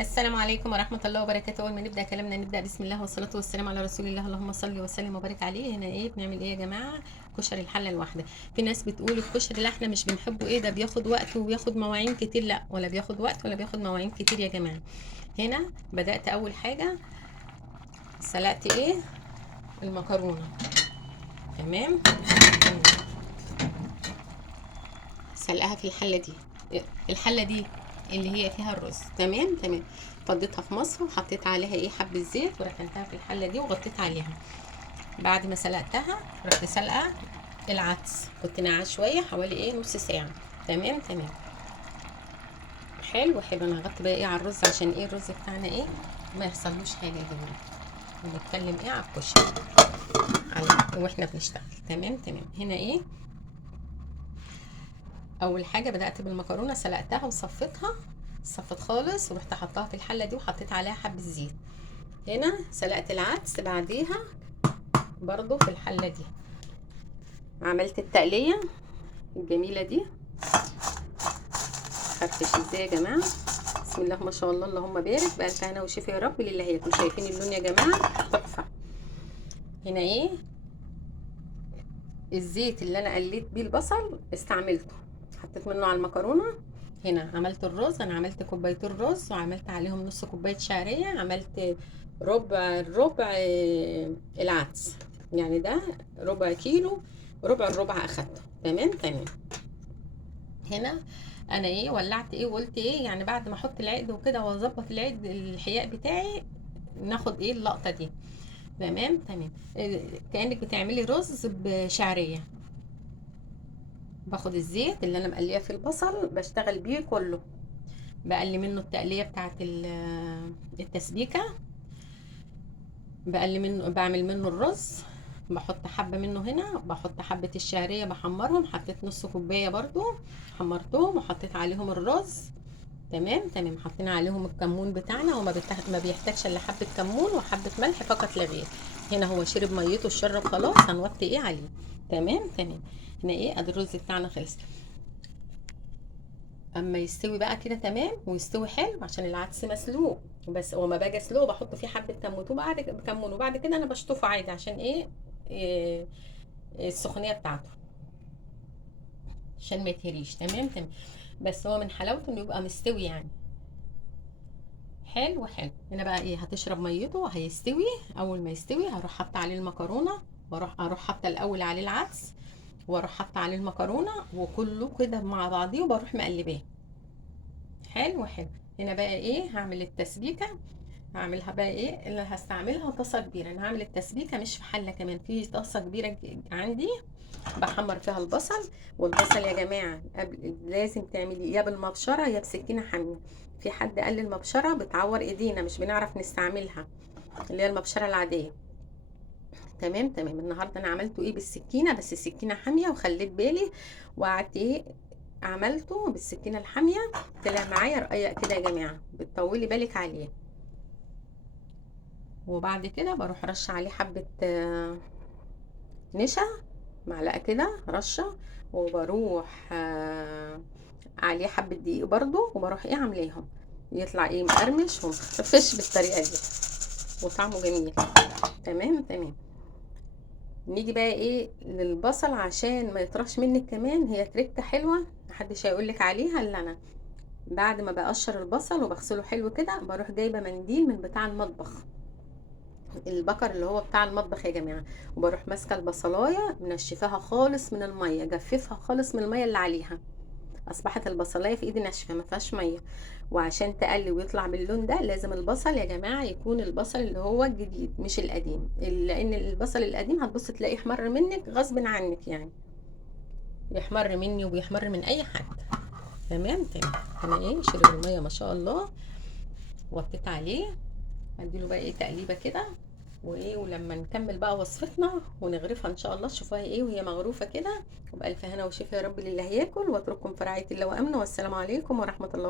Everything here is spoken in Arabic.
السلام عليكم ورحمة الله وبركاته. أول ما نبدأ كلامنا نبدأ بسم الله والصلاة والسلام على رسول الله. اللهم صل وسلم وبارك عليه. هنا إيه بنعمل إيه يا جماعة؟ كشري الحلة الواحدة. في ناس بتقول الكشري لا إحنا مش بنحبه، إيه ده بياخد وقت وبياخد مواعين كتير. لا، ولا بياخد وقت ولا بياخد مواعين كتير يا جماعة. هنا بدأت أول حاجة سلقت إيه؟ المكرونة. تمام. سلقها في الحلة دي. الحلة دي اللي هي فيها الرز. تمام تمام. فضيتها في مصفى وحطيت عليها ايه حبة زيت وركنتها في الحلة دي وغطيت عليها. بعد ما سلقتها رحت سلقة العدس، كنت ناقعة شوية حوالي ايه نص ساعة. تمام تمام. حلو حلو. انا هغطي بقى ايه على الرز عشان ايه الرز بتاعنا ايه ما يحصلوش حاجة يا جماعة. بنتكلم ايه على الكشري على واحنا بنشتغل. تمام تمام. هنا ايه اول حاجه بدات بالمكرونه، سلقتها وصفيتها، صفت خالص ورحت حطاها في الحله دي وحطيت عليها حبه زيت. هنا سلقت العدس بعديها برضو في الحله دي. عملت التقليه الجميله دي. خرفش ازاي يا جماعه؟ بسم الله ما شاء الله اللهم بارك. بألف هنا وشفا يا رب لله ياكل. شايفين اللون يا جماعه؟ تحفه. هنا ايه الزيت اللي انا قليت بيه البصل استعملته، حطيت منه على المكرونه. هنا عملت الرز، انا عملت كوبايتين رز وعملت عليهم نص كوبايه شعريه. عملت ربع العدس، يعني ده ربع كيلو، ربع الربع اخدته. تمام تمام. هنا انا ايه ولعت ايه وقلت ايه يعني بعد ما احط العقد وكده واظبط العقد الحياء بتاعي ناخد ايه اللقطه دي. تمام تمام. كانك بتعملي رز بشعريه. باخد الزيت اللي انا مقليه في البصل بشتغل بيه كله، بقلي منه التقليه بتاعه التسبيكه، بقلي منه بعمل منه الرز. بحط حبه منه هنا، بحط حبه الشعريه بحمرهم، حطيت نص كوبايه برضو حمرتهم وحطيت عليهم الرز. تمام تمام. حطينا عليهم الكمون بتاعنا، ما بيحتاجش الا حبه كمون وحبه ملح فقط لا غير. هنا هو شرب ميته الشرب خلاص، هنوطي ايه عليه. تمام تمام. هنا ايه ادي الرز بتاعنا خلص. اما يستوي بقى كده تمام ويستوي حلو عشان العدس مسلوق بس. وما باجي اسلقه بحط فيه حبه كمون وبعد كده انا بشطفه عادي عشان إيه السخونيه بتاعته عشان ما يتهريش. تمام تمام. بس هو من حلاوته انه يبقى مستوي يعني. حلو حلو. هنا بقى ايه هتشرب ميته هيستوي. اول ما يستوي هروح حاطه عليه المكرونه، اروح حاطه الاول عليه العدس واروح حاطه عليه المكرونه وكله كده مع بعضيه وبروح مقلباه. حلو حلو. هنا بقى ايه هعمل التسبيكه. هعملها بقى ايه اللي هستعملها طاسه كبيره. انا هعمل التسبيكه مش في حله، كمان في طاسه كبيره عندي بحمر فيها البصل. والبصل يا جماعه قبل لازم تعملي يا بالمبشره يا بسكينه حاميه. في حد قال لي المبشره بتعور ايدينا مش بنعرف نستعملها، اللي هي المبشره العاديه. تمام تمام. النهارده انا عملته ايه بالسكينه، بس السكينه حاميه وخليت بالي وقعدت ايه عملته بالسكينه الحاميه. طلع معايا رقيق كده يا جماعه، بتطولي بالك عليه. وبعد كده بروح رش عليه حبه نشا، معلقه كده رشه. وبروح عليه حبه دقيق برضو وبروح ايه عاملاهم يطلع ايه مقرمش ومخفش بالطريقه دي وطعمه جميل. تمام تمام. نيجي بقى ايه للبصل عشان ما يطرش منك، كمان هي تركه حلوه محدش هيقولك عليها الا انا. بعد ما بقشر البصل وبغسله حلو كده بروح جايبه منديل من بتاع المطبخ، البكر اللي هو بتاع المطبخ يا جماعه. وبروح ماسكه البصلايه منشفاها خالص من الميه، جففها خالص من الميه اللي عليها. اصبحت البصلايه في ايدي ناشفه ما فيهاش ميه. وعشان تقلي ويطلع باللون ده لازم البصل يا جماعه يكون البصل اللي هو الجديد مش القديم، لان البصل القديم هتبص تلاقيه احمر منك غصب عنك يعني، بيحمر مني وبيحمر من اي حد. تمام تمام. انا ايه شرب الميه ما شاء الله، وطيت عليه. اديله بقى ايه تقليبه كده وايه. ولما نكمل بقى وصفتنا ونغرفها ان شاء الله تشوفوها ايه وهي مغروفه كده. وبألف هنا وشفا يا رب لله ياكل. واترككم في رعايه الله وامنه، والسلام عليكم ورحمه الله.